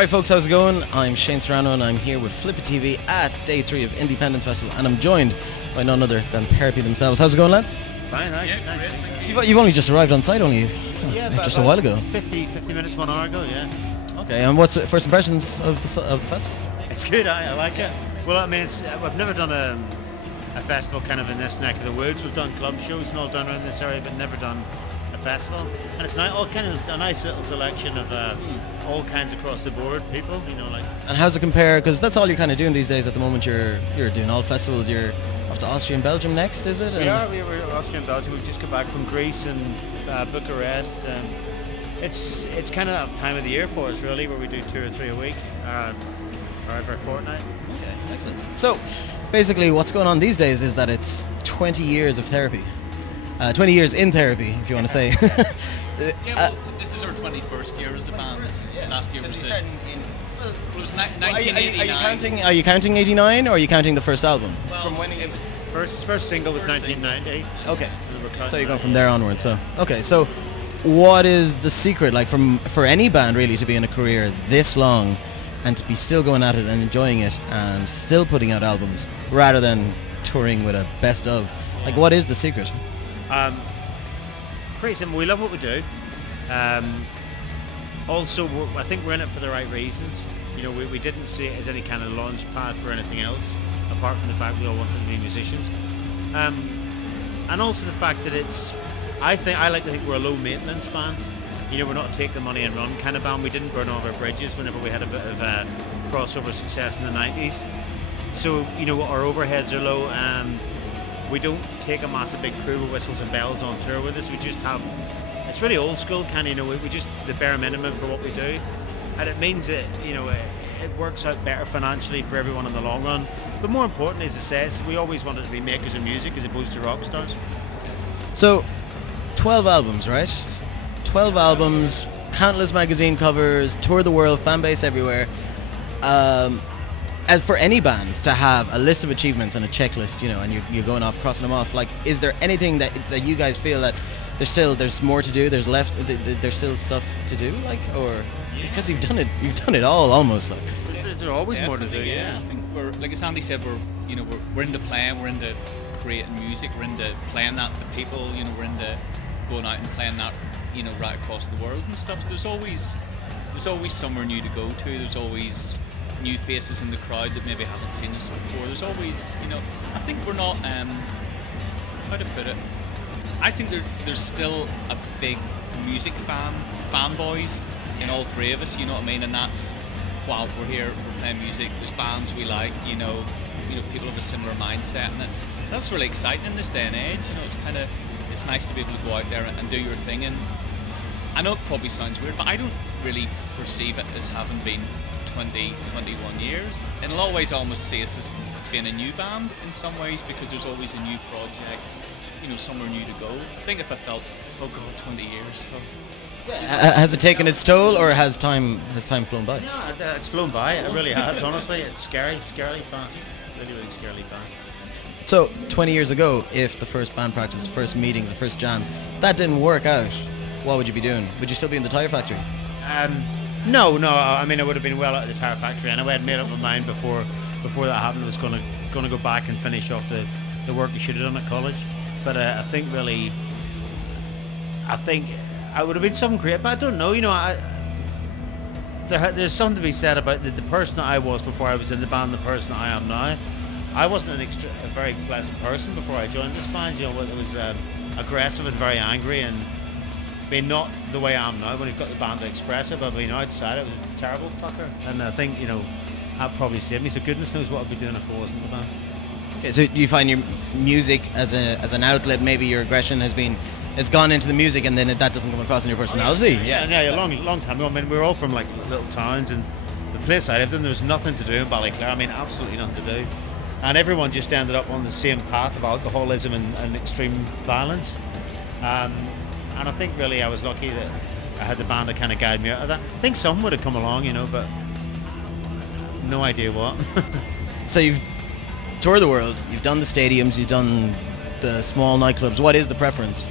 Alright folks, how's it going? I'm Shane Serrano and I'm here with Flippa TV at day 3 of Indiependence Festival, and I'm joined by none other than Therapy themselves. How's it going, lads? Fine, nice. Yeah, You've only just arrived on site, just a while ago. 50 minutes, 1 hour ago, yeah. Okay, and what's the first impressions of the festival? It's good, I like it. Well, I mean, I've never done a festival kind of in this neck of the woods. We've done club shows and all done around this area, but never done a festival. And it's all kind of a nice little selection of all kinds across the board people, you know, like. And how's it compare? Because that's all you're kind of doing these days at the moment. You're doing all festivals. You're off to Austria and Belgium next, is it? We were Austria and Belgium. We've just come back from Greece and Bucharest. It's kind of that time of the year for us, really, where we do 2 or 3 a week, or every fortnight. Okay, excellent. So, basically, what's going on these days is that it's 20 years of therapy. 20 years in therapy, if you want to say. This is our 21st year as a band. Yeah. Last year was It was 1989. Are you counting 89 or are you counting the first album? Well, From when it was First single was First 1990. Okay. And we're cutting So you're going that. from there onwards. So okay. So what is the secret, like, for any band really, to be in a career this long and to be still going at it and enjoying it and still putting out albums rather than touring with a best of? Like, what is the secret? Pretty simple. We love what we do. Also, I think we're in it for the right reasons. You know, we didn't see it as any kind of launch pad for anything else, apart from the fact we all wanted to be musicians. And also the fact that I like to think we're a low maintenance band. You know, we're not a take the money and run kind of band. We didn't burn all our bridges whenever we had a bit of crossover success in the 90s. So, you know, our overheads are low. We don't take a massive big crew with whistles and bells on tour with us. We just have, it's really old school kind of, you know, we just the bare minimum for what we do. And it means that, you know, it works out better financially for everyone in the long run. But more importantly, as I said, we always wanted to be makers of music as opposed to rock stars. So 12 albums, right? 12 albums, countless magazine covers, tour the world, fan base everywhere. And for any band to have a list of achievements and a checklist, you know, and you're going off, crossing them off, like, is there anything that you guys feel that there's more to do, there's still stuff to do, like, or because you've done it all almost, like? There's always more to do. Yeah, I think we're, like as Andy said, we're into playing, we're into creating music, we're into playing that to people, you know, we're into going out and playing that, you know, right across the world and stuff. So there's always somewhere new to go to. There's always new faces in the crowd that maybe haven't seen us before. There's always, you know, I think we're not, how to put it, I think there's still a big music fanboys in all 3 of us, you know what I mean, and that's, while we're here, we're playing music, there's bands we like, you know, people have a similar mindset, and that's really exciting in this day and age, you know, it's nice to be able to go out there and do your thing, and I know it probably sounds weird, but I don't really perceive it as having been 21 years. In a lot of ways I almost see us as being a new band in some ways, because there's always a new project, you know, somewhere new to go. I think if I felt, oh god, 20 years. So. Has it taken its toll, or has time flown by? No, it's flown by. It really has. Honestly, it's scarily fast. Really scarily fast. So 20 years ago, if the first band practice, the first meetings, the first jams, if that didn't work out, what would you be doing? Would you still be in the Tire Factory? No. I mean, I would have been well out of the Tire Factory anyway. I'd made up my mind before that happened. I was going to go back and finish off the work I should have done at college. But I think I would have been something great. But I don't know. You know, there's something to be said about the person that I was before I was in the band, the person I am now. I wasn't a very pleasant person before I joined this band. You know, it was aggressive and very angry, and being not the way I am now. When you've got the band to express it, but being outside it was a terrible fucker. And I think, you know, that probably saved me. So goodness knows what I'd be doing if I wasn't the band. Okay, so do you find your music as an outlet? Maybe your aggression has gone into the music, and then that doesn't come across in your personality. Yeah, long time ago. I mean, we were all from like little towns, and the place I lived in, there was nothing to do in Ballyclare. I mean, absolutely nothing to do. And everyone just ended up on the same path of alcoholism and extreme violence. And I think really I was lucky that I had the band to kind of guide me out of that. I think some would have come along, you know, but no idea what. So you've toured the world, you've done the stadiums, you've done the small nightclubs. What is the preference?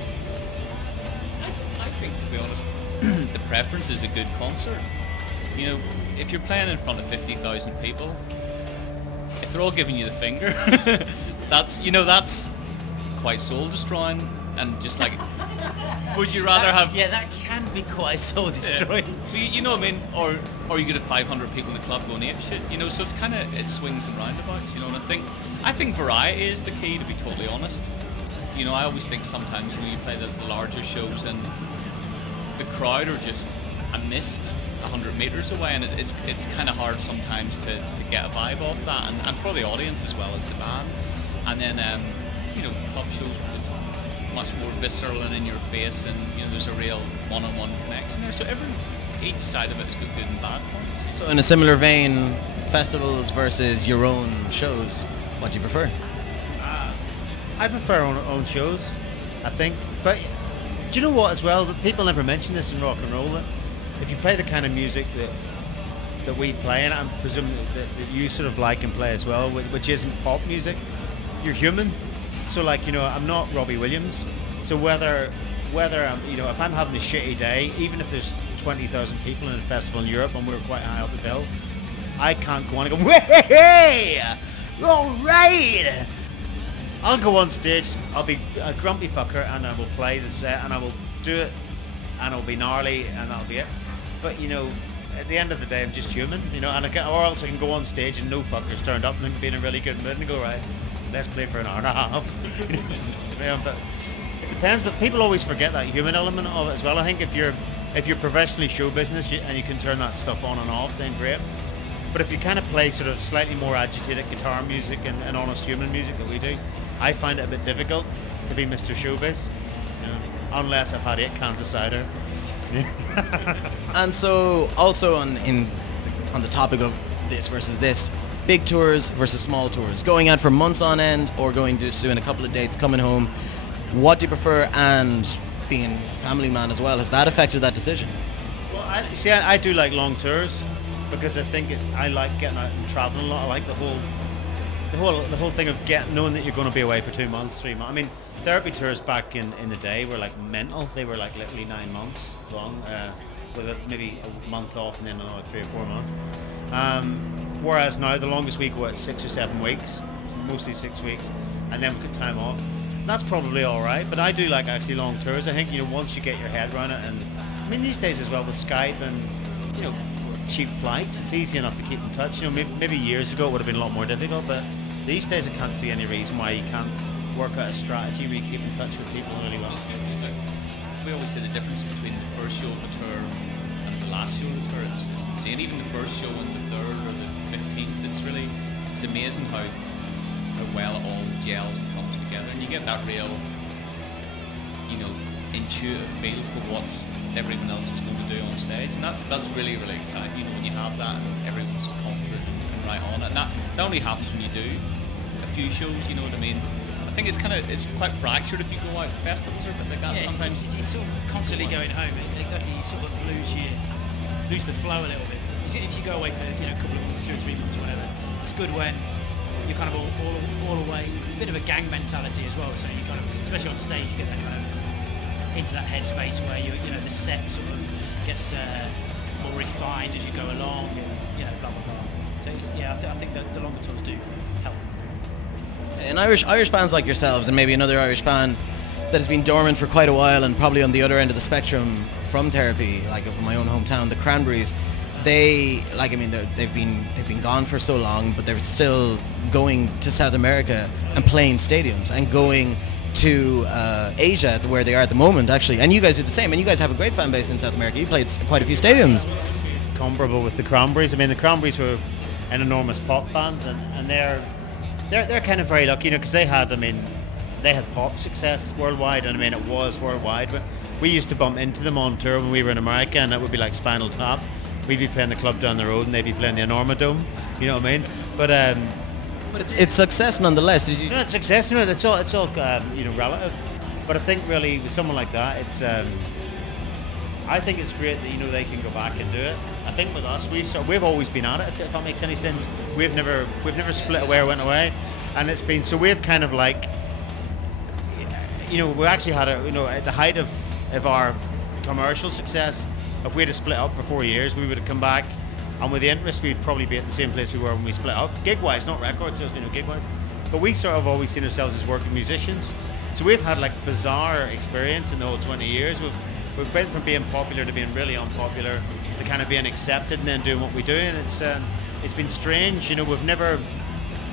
I think, to be honest, the preference is a good concert. You know, if you're playing in front of 50,000 people, if they're all giving you the finger, that's quite soul destroying. And just like, would you rather have? Yeah, that can be quite soul destroying. Yeah. You know what I mean? Or you get a 500 people in the club going ape shit. So it's kind of, it swings and roundabouts. And I think variety is the key, to be totally honest. I always think sometimes when you play the larger shows and the crowd are just a mist 100 meters away, and it's kind of hard sometimes to get a vibe off that, and for the audience as well as the band. And then club shows, it's much more visceral and in your face, and there's a real one-on-one connection there. So each side of it has got good and bad points. So in a similar vein, festivals versus your own shows, what do you prefer? I prefer own shows, I think. But do you know what as well? People never mention this in rock and roll. That if you play the kind of music that we play, and I'm presuming that you sort of like and play as well, which isn't pop music, you're human. So I'm not Robbie Williams. So whether I'm, if I'm having a shitty day, even if there's 20,000 people in a festival in Europe and we're quite high up the bill, I can't go on and go, hey, all right. I'll go on stage, I'll be a grumpy fucker, and I will play the set, and I will do it, and it'll be gnarly, and that'll be it. But at the end of the day, I'm just human, and or else I can go on stage and no fuckers turned up and be in a really good mood and go, right, let's play for an hour and a half. But it depends. But people always forget that human element of it as well. I think if you're professionally show business and you can turn that stuff on and off, then great. But if you kind of play sort of slightly more agitated guitar music and honest human music that we do, I find it a bit difficult to be Mr. Showbiz, unless I've had 8 cans of cider. And so, also on the topic of this versus this, big tours versus small tours, going out for months on end or just doing a couple of dates, coming home, what do you prefer? And being a family man as well, has that affected that decision? Well, I do like long tours because I think I like getting out and traveling a lot. I like the whole thing of knowing that you're going to be away for 2 months, 3 months. I mean, therapy tours back in the day were like mental. They were like literally 9 months long, with maybe a month off and then another 3 or 4 months. Whereas now the longest we go at 6 or 7 weeks, mostly 6 weeks, and then we get time off. That's probably all right, but I do like actually long tours. I think once you get your head around it, and I mean these days as well with Skype and cheap flights, it's easy enough to keep in touch. Maybe years ago it would have been a lot more difficult, but these days I can't see any reason why you can't work out a strategy where you keep in touch with people really well. We always say the difference between the first show of a tour and the last show of a tour. It's insane. Even the first show and the 3rd or the 15th, it's amazing how well it all gels and comes together, and you get that real, intuitive feel for what everyone else is going to do on stage, and that's really, really exciting. When you have that, and everyone's confident and right on it. And that only happens when you do a few shows. You know what I mean? I think it's quite fractured if you go out. Festivals or a bit like that. Yeah, sometimes you're sort of constantly going home. Exactly, you sort of lose the flow a little bit. If you go away for a couple of months, 2 or 3 months, or whatever, it's good when you're kind of all away. A bit of a gang mentality as well. So you kind of, especially on stage, you get that kind of into that headspace where the set sort of gets more refined as you go along, and blah blah blah. So I think that the longer tours do help. In Irish bands like yourselves, and maybe another Irish band that has been dormant for quite a while, and probably on the other end of the spectrum from therapy, like from my own hometown, the Cranberries, they've been gone for so long, but they're still going to South America and playing stadiums and going to Asia, where they are at the moment, actually. And you guys do the same, and you guys have a great fan base in South America. You played quite a few stadiums. Comparable with the Cranberries. I mean, the Cranberries were an enormous pop band, and they're kind of very lucky, because they had pop success worldwide, and it was worldwide. But we used to bump into them on tour when we were in America, and it would be like Spinal Tap. We'd be playing the club down the road, and they'd be playing the Enorma Dome. You know what I mean? But it's success nonetheless. It's success. It's all relative. But I think really with someone like that, it's I think it's great that they can go back and do it. I think with us, we've always been at it. If that makes any sense, we've never split away or went away, and it's been so we've kind of like we actually had at the height of our commercial success. If we had split up for 4 years, we would have come back And with the interest, we'd probably be at the same place we were when we split up. Gig-wise, not record sales, gig-wise. But we sort of always seen ourselves as working musicians. So we've had like bizarre experience in the whole 20 years. We've been from being popular to being really unpopular, to kind of being accepted and then doing what we do. And it's been strange. We've never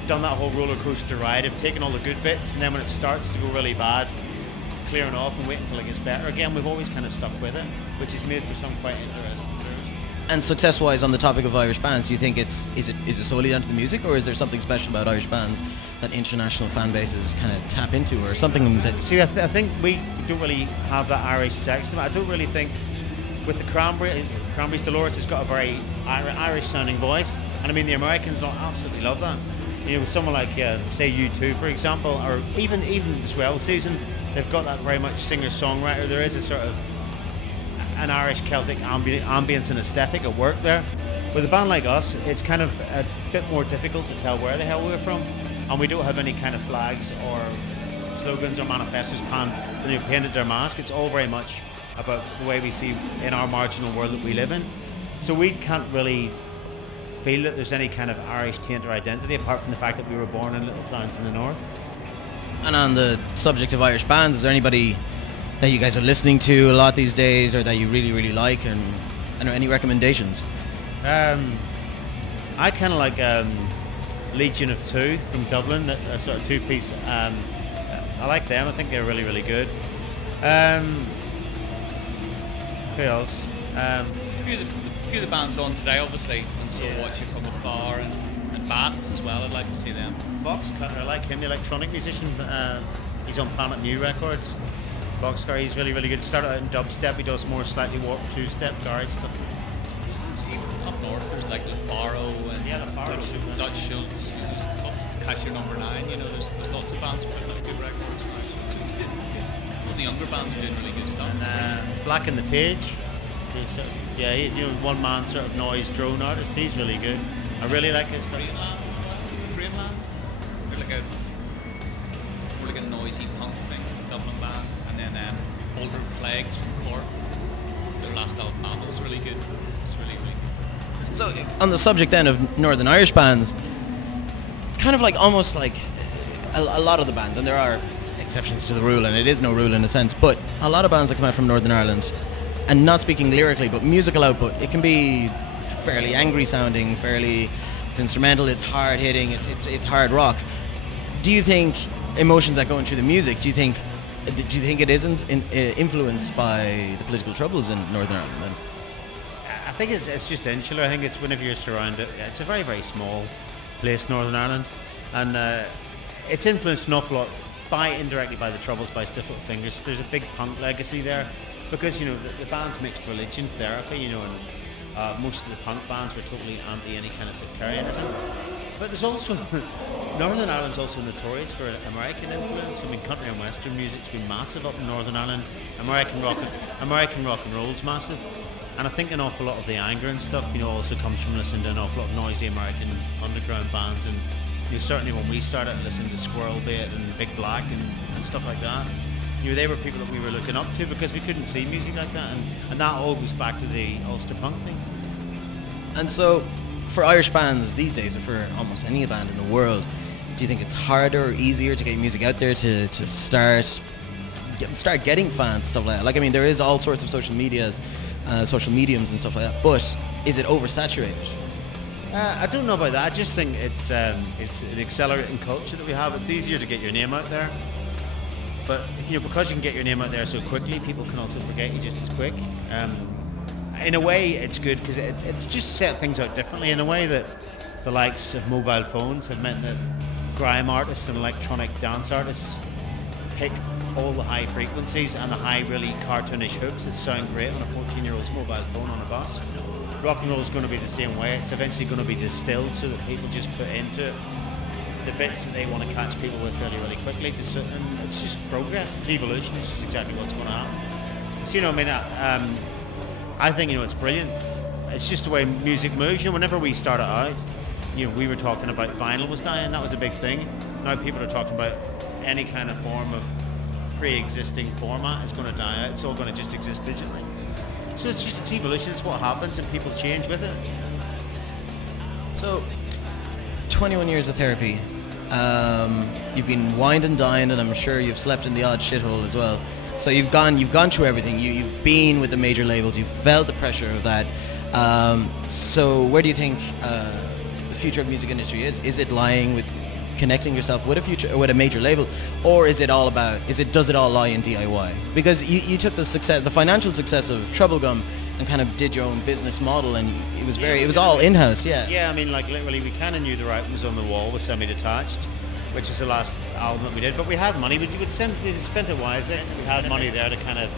done that whole roller coaster ride of taking all the good bits and then when it starts to go really bad, clearing off and waiting until it gets better again. We've always kind of stuck with it, which has made for some quite interesting. And success-wise, on the topic of Irish bands, do you think is it solely down to the music, or is there something special about Irish bands that international fan bases kind of tap into, or something that? See, I think we don't really have that Irish section. I don't really think with the Cranberries, Dolores has got a very Irish-sounding voice, and I mean the Americans absolutely love that. With someone like say U2, for example, or even as well, Susan, they've got that very much singer-songwriter. There is a sort of an Irish Celtic ambience and aesthetic at work there. With a band like us, it's kind of a bit more difficult to tell where the hell we're from, and we don't have any kind of flags or slogans or manifestos painted their mask. It's all very much about the way we see in our marginal world that we live in. So we can't really feel that there's any kind of Irish taint or identity apart from the fact that we were born in little towns in the north. And on the subject of Irish bands, is there anybody that you guys are listening to a lot these days, or that you really, really like, and any recommendations? I kind of like Legion of Two from Dublin, a sort of two-piece. I like them. I think they're really, really good. Who else? A few of the bands on today, obviously, and so Watch You From Afar and Bats as well. I'd like to see them. Boxcar, I like him, the electronic musician. He's on Planet New Records. Boxcar, he's really, really good. Started out in dubstep. He does more slightly warped two-step garage stuff. Up north, there's like LaFaro and Dutch Schultz. There's lots of Cashier Number 9. There's lots of bands putting out good records. So it's good. All the younger bands are doing really good stuff. And Black in the Page. He's one man sort of noise drone artist. He's really good. I really like his stuff. Greenland as well. Greenland. They're like a noisy punk thing, Dublin band. And then Older Plagues from Cork. Their last album was really good. It's really, really good. So on the subject then of Northern Irish bands, it's kind of like almost like a lot of the bands, and there are exceptions to the rule, and it is no rule in a sense, but a lot of bands that come out from Northern Ireland, and not speaking lyrically, but musical output, it can be fairly angry sounding, it's instrumental, it's hard hitting, it's hard rock. Do you think emotions that go into the music, do you think it is influenced by the political troubles in Northern Ireland then? I think it's just insular. I think it's whenever you're surrounded, it's a very, very small place, Northern Ireland, and it's influenced an awful lot indirectly by the troubles, by Stiff Little Fingers. There's a big punk legacy there because the band's mixed religion therapy, and most of the punk bands were totally anti any kind of sectarianism. But there's also Northern Ireland's also notorious for American influence. I mean, country and western music's been massive up in Northern Ireland. American rock and roll's massive. And I think an awful lot of the anger and stuff, also comes from listening to an awful lot of noisy American underground bands. And certainly when we started listening to Squirrel Bait and Big Black and stuff like that, they were people that we were looking up to because we couldn't see music like that. And that all goes back to the Ulster punk thing. And so, for Irish bands these days, or for almost any band in the world, do you think it's harder or easier to get music out there to start getting fans and stuff like that? Like, I mean, there is all sorts of social mediums and stuff like that, but is it oversaturated? I don't know about that. I just think it's an accelerating culture that we have. It's easier to get your name out there, but because you can get your name out there so quickly, people can also forget you just as quick. In a way, it's good because it's just set things out differently. In a way that the likes of mobile phones have meant that grime artists and electronic dance artists pick all the high frequencies and the high, really cartoonish hooks that sound great on a 14-year-old's mobile phone on a bus. Rock and roll is going to be the same way. It's eventually going to be distilled so that people just put into it the bits that they want to catch people with really, really quickly. And it's just progress. It's evolution. It's just exactly what's going to happen. So, I think it's brilliant. It's just the way music moves. Whenever we started out, we were talking about vinyl was dying. That was a big thing. Now people are talking about any kind of form of pre-existing format is going to die out. It's all going to just exist digitally. So it's evolution. It's what happens, and people change with it. So, 21 years of therapy. You've been wined and dined, and I'm sure you've slept in the odd shithole as well. So you've gone through everything. You've been with the major labels. You've felt the pressure of that. So where do you think the future of music industry is? Is it lying with connecting yourself with a major label, or is it all about? Does it all lie in DIY? Because you took the financial success of Troublegum and kind of did your own business model, and it was all in-house. Yeah, I mean, like literally, we kind of knew the writing was on the wall with Semi-Detached, which is the last album that we did. But we had money. We spent it wisely. We had money there to kind of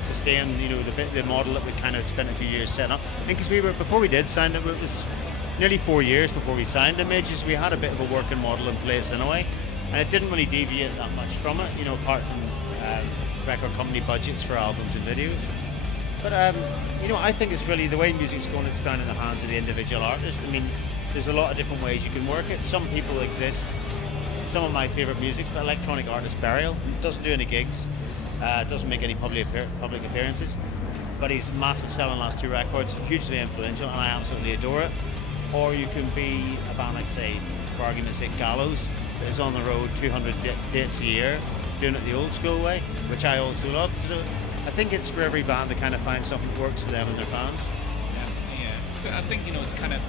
sustain, the model that we kind of spent a few years setting up. And because before we did sign it was nearly 4 years before we signed Images. We had a bit of a working model in place anyway, and it didn't really deviate that much from it. Apart from record company budgets for albums and videos. But I think it's really the way music's going. It's down in the hands of the individual artist. I mean, there's a lot of different ways you can work it. Some people exist. Some of my favourite music's by electronic artist Burial. Doesn't do any gigs. Doesn't make any public appearances. But he's massive selling last 2 records, hugely influential, and I absolutely adore it. Or you can be a band like, say, for argument's sake, Gallows, that is on the road 200 dates a year, doing it the old school way, which I also love. So I think it's for every band to kind of find something that works for them and their fans. Yeah. So I think it's kind of.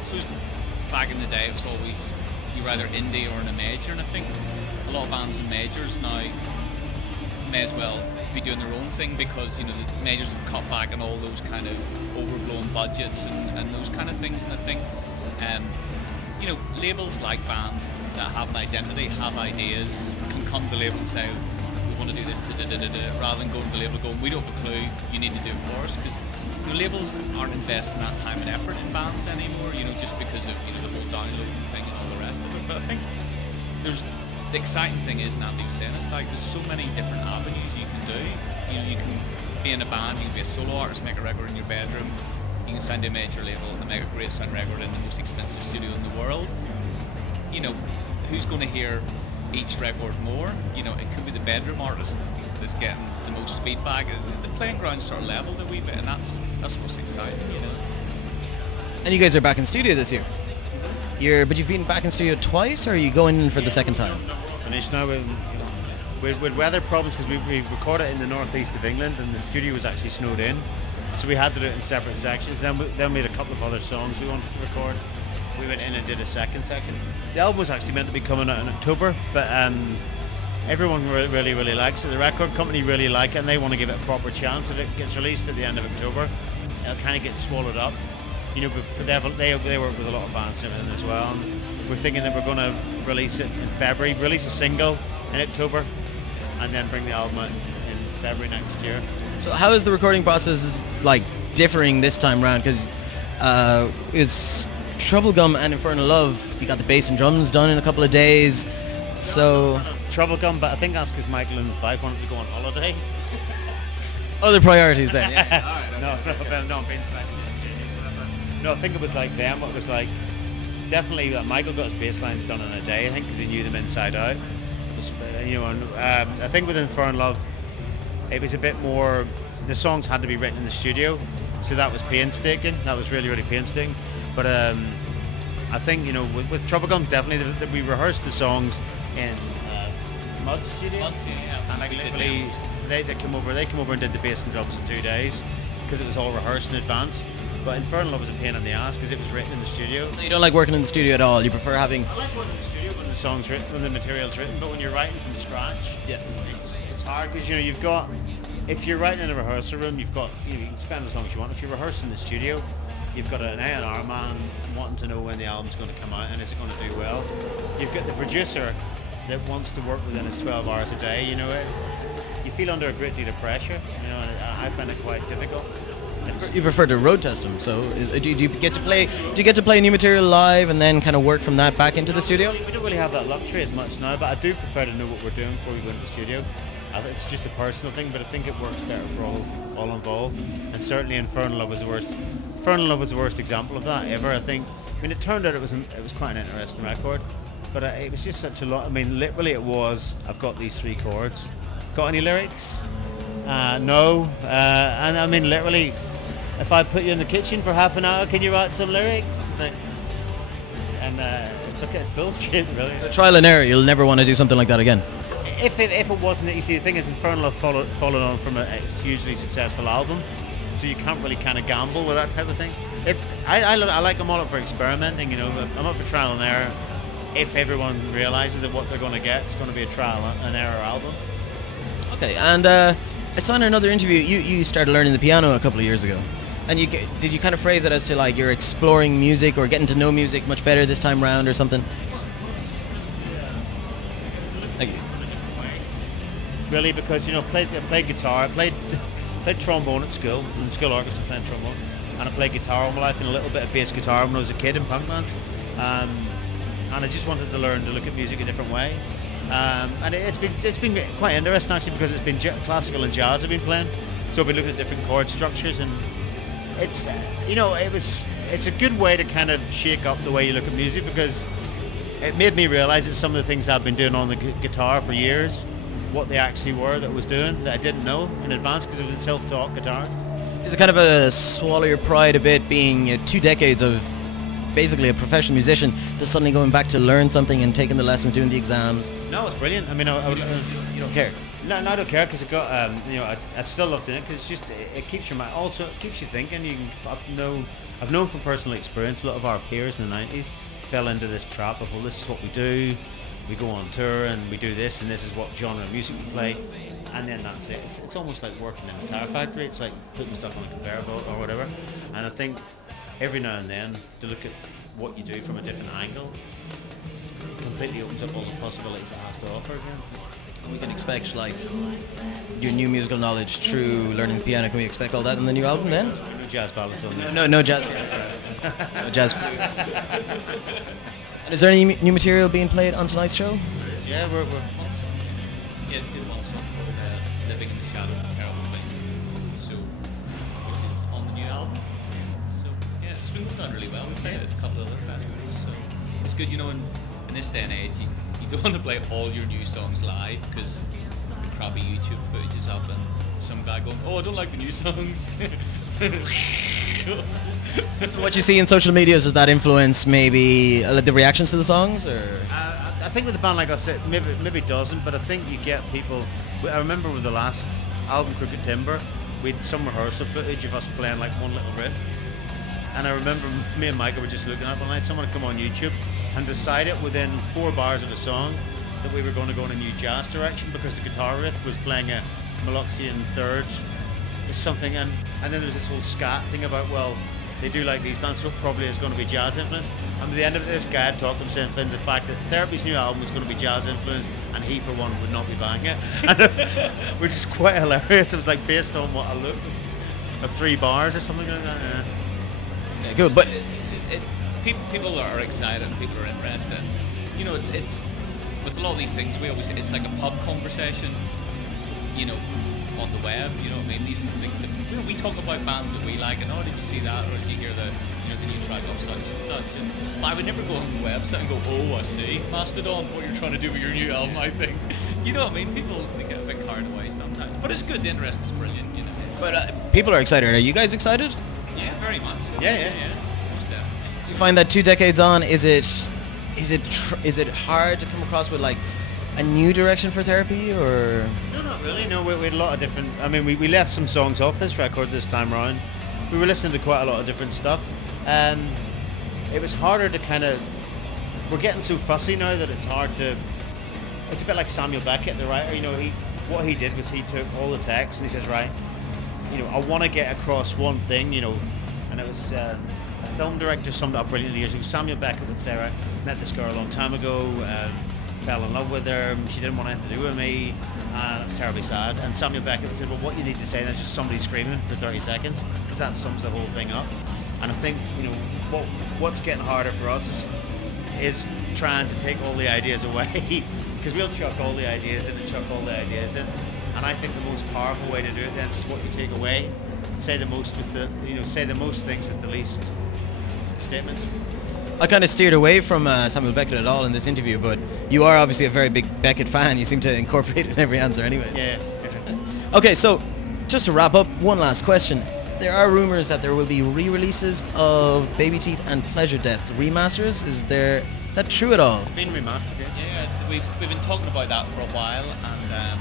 I suppose back in the day, it was always you were either indie or in a major, and I think a lot of bands in majors now may as well be doing their own thing because the majors have cut back on all those kind of overblown budgets and those kind of things, and I think labels like bands that have an identity, have ideas, can come to the label and say, we want to do this, rather than going to the label going, we don't have a clue, you need to do it for us, because labels aren't investing that time and effort in bands anymore, just because of the whole downloading thing and all the rest of it. But I think the exciting thing is, Andy was saying, it's like there's so many different avenues you can do. You can be in a band, you can be a solo artist, make a record in your bedroom, you can sign to a major label and make a great sound record in the most expensive studio in the world. Who's going to hear each record more? It could be the bedroom artist that's getting the most feedback. The playing ground's sort of leveled a wee bit, and that's what's exciting. And you guys are back in studio this year. But you've been back in studio twice, or are you going in for the second time? Finished now with weather problems because we recorded in the northeast of England, and the studio was actually snowed in, so we had to do it in separate sections. Then we made a couple of other songs we wanted to record. We went in and did a second. The album was actually meant to be coming out in October, but everyone really likes it. The record company really like it, and they want to give it a proper chance. If it gets released at the end of October, it'll kind of get swallowed up. But they work with a lot of bands and everything as well. And we're thinking that we're going to release it in February, release a single in October, and then bring the album out in February next year. So how is the recording process differing this time round? Because it's Troublegum and Infernal Love, you got the bass and drums done in a couple of days. So Troublegum, but I think that's because Michael and Five wanted to go on holiday. Other priorities then. No, I'm being slightly disingenuous. No, I think it was like them. It was like definitely Michael got his bass lines done in a day. I think because he knew them inside out. It was, and I think with Infernal Love, it was a bit more. The songs had to be written in the studio, so that was painstaking. That was really painstaking. But I think with Troublegum, definitely we rehearsed the songs in Mud Studio. And literally they came over and did the bass and drums in 2 days because it was all rehearsed in advance. But Infernal Love was a pain in the ass because it was written in the studio. You don't like working in the studio at all. You prefer having. I like working in the studio when the song's written, when the material's written. But when you're writing from scratch, it's hard because you've got. If you're writing in a rehearsal room, you can spend as long as you want. If you rehearse in the studio, you've got an A&R man wanting to know when the album's going to come out and is it going to do well. You've got the producer that wants to work within his 12 hours a day. You feel under a great deal of pressure. And I find it quite difficult. You prefer to road test them, so do you get to play new material live and then kind of work from that back into the studio? We don't really have that luxury as much now, but I do prefer to know what we're doing before we go into the studio. It's just a personal thing, but I think it works better for all involved. And certainly Infernal Love was the worst. Infernal Love was the worst example of that ever. I think. It turned out it was quite an interesting record, but it was just such a lot. Literally it was. I've got these 3 chords. Got any lyrics? No. And literally, if I put you in the kitchen for half an hour, can you write some lyrics? It's like, and look, it's bullshit, really. So trial and error. You'll never want to do something like that again. If it wasn't, you see, the thing is, Infernal have followed on from a hugely successful album, so you can't really kind of gamble with that type of thing. If I like them all up for experimenting, you know, I'm up for trial and error. If everyone realizes that what they're going to get, it's going to be a trial and error album. Okay, and I saw in another interview you started learning the piano a couple of years ago, and did you kind of phrase it as to like you're exploring music or getting to know music much better this time round or something? Thank you. Really, because, you know, played guitar, played trombone at school, was in the school orchestra playing trombone, and I played guitar all my life and a little bit of bass guitar when I was a kid in punk bands, and I just wanted to learn to look at music a different way, and it's been quite interesting actually, because it's been classical and jazz I've been playing, so I've been looking at different chord structures, and it's you know, it's a good way to kind of shake up the way you look at music, because it made me realize that some of the things I've been doing on the guitar for years, what they actually were that I was doing that I didn't know in advance, because I was a self-taught guitarist. Is it kind of a swallow your pride a bit, being 2 decades of basically a professional musician, to suddenly going back to learn something and taking the lessons, doing the exams? No, it's brilliant. I mean, You don't care? No, I don't care, because I got you know, I still love doing it, because it's just it keeps your mind, also it keeps you thinking. I've known from personal experience, a lot of our peers in the 90s fell into this trap of, well, this is what we do. We go on tour and we do this, and this is what genre of music we play, and then that's it. It's almost like working in a tire factory. It's like putting stuff on a conveyor belt or whatever. And I think every now and then to look at what you do from a different angle completely opens up all the possibilities it has to offer again. So. And we can expect like your new musical knowledge through learning the piano. Can we expect all that in the new album then? No jazz ballads on there. No jazz. No jazz. And is there any new material being played on tonight's show? Yeah, we're Did one song called Living in the Shadow of a Terrible Thing, so, which is on the new album. So yeah, it's been going on really well. We played it at a couple of other festivals, so it's good, you know, in this day and age, you don't want to play all your new songs live, because the crappy YouTube footage is up and some guy going, oh, I don't like the new songs. So what you see in social media, does that influence maybe the reactions to the songs, or? I think with a band like us, maybe it doesn't, but I think you get people. I remember with the last album, Crooked Timber, we had some rehearsal footage of us playing like one little riff, and I remember me and Michael were just looking at one night, someone had come on YouTube and decided within 4 bars of a song that we were going to go in a new jazz direction, because the guitar riff was playing a Maloxian third, is something, and then there was this whole scat thing about, well, they do like these bands, so it probably is going to be jazz influence. And at the end of it, this guy had talked himself into the fact that Therapy's new album was going to be jazz influenced, and he, for one, would not be buying it, which is quite hilarious. It was like based on what I looked of 3 bars or something like that. Yeah. Yeah, good, but people are excited and people are interested. You know, it's with a lot of these things, we always say it's like a pub conversation, you know, on the web. You know what I mean? These are the things that we talk about bands that we like, and oh, did you see that, or did you hear the new track of such and such? And I would never go on the website and go, oh, I see, Mastodon, what you're trying to do with your new album, I think. You know what I mean? People, they get a bit carried away sometimes, but it's good. The interest is brilliant, you know. But people are excited. Are you guys excited? Yeah, very much. So. Yeah. Most definitely. Do you find that 2 decades on, is it hard to come across with like a new direction for Therapy, or? No, not really. No, we had a lot of different. I mean, we left some songs off this record this time round. We were listening to quite a lot of different stuff. It was harder to kind of. We're getting so fussy now that it's hard to. It's a bit like Samuel Beckett, the writer. You know, what he did was he took all the text and he says, right, you know, I want to get across one thing, you know, and it was. A film director summed it up brilliantly years ago. Samuel Beckett would say, right, met this girl a long time ago. Fell in love with her, she didn't want anything to do with me, and it was terribly sad. And Samuel Beckett said, well, what you need to say then is just somebody screaming for 30 seconds, because that sums the whole thing up. And I think, you know, what's getting harder for us is trying to take all the ideas away, because we'll chuck all the ideas in and chuck all the ideas in. And I think the most powerful way to do it then is what you take away. Say the most with the, you know, say the most things with the least statements. I kind of steered away from Samuel Beckett at all in this interview, but you are obviously a very big Beckett fan. You seem to incorporate it in every answer anyways. Yeah. Okay, so just to wrap up, one last question. there are rumors that there will be re-releases of Baby Teeth and Pleasure Death remasters. Is that true at all? Been remastered, yeah. Yeah, we've been talking about that for a while, and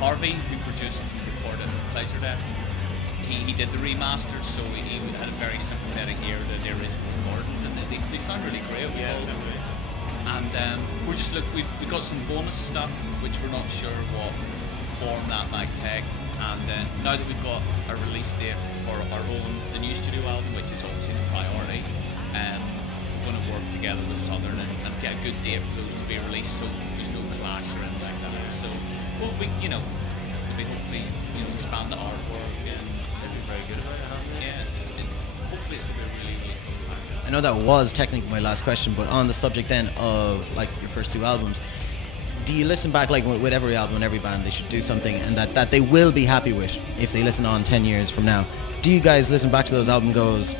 Harvey, who produced and recorded Pleasure Death, he did the remasters, so he had a very sympathetic ear to the original recordings, and they sound really great. Yeah, it sounds great. And we're just we've got some bonus stuff which we're not sure what form that might take. And now that we've got a release date for the new studio album, which is obviously the priority, we're going to work together with Southern and get a good date for those to be released, so there's no clash or anything like that. So we'll be hopefully expand the artwork and They've been very good about it, haven't they? hopefully it's going to be a really I know that was technically my last question, but on the subject then of like your first two albums, do you listen back, like with every album and every band, they should do something and that they will be happy with if they listen on 10 years from now? Do you guys listen back to those albums and goes,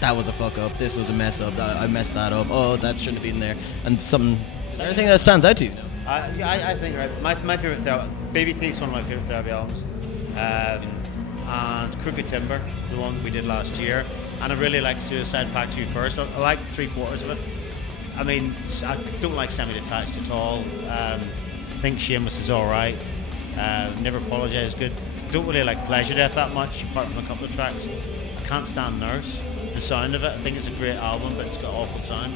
that was a fuck up, this was a mess up, I messed that up, oh, that shouldn't have been there, and something, is there anything that stands out to you? I think, right, my favourite therapy, Baby Teeth's one of my favourite therapy albums, and Crooked Timber, the one we did last year, and I really like Suicide Pact 2 first. I like 3/4 of it. I mean, I don't like Semi-Detached at all. I think Shameless is alright. Never Apologize is good. Don't really like Pleasure Death that much, apart from a couple of tracks. I can't stand Nurse, the sound of it. I think it's a great album, but it's got awful sound.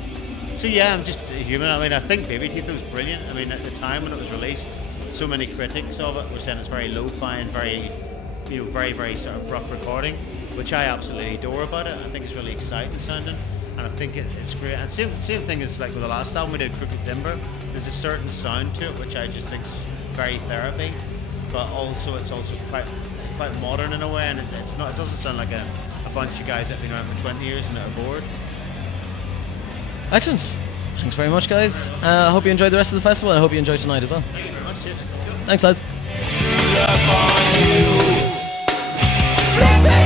So yeah, I'm just a human. I mean, I think Baby Teeth was brilliant. I mean, at the time when it was released, so many critics of it were saying it's very lo-fi and very, very, very sort of rough recording, which I absolutely adore about it. I think it's really exciting sounding, and I think it's great. And same thing as like with the last album we did, Crooked Timber. There's a certain sound to it which I just think is very therapy, but also it's also quite modern in a way, and it doesn't sound like a bunch of guys that have been around for 20 years and that are bored. Excellent. Thanks very much, guys. I hope you enjoyed the rest of the festival, and I hope you enjoyed tonight as well. Thank you very much. Cheers. Thanks, lads. Flip it!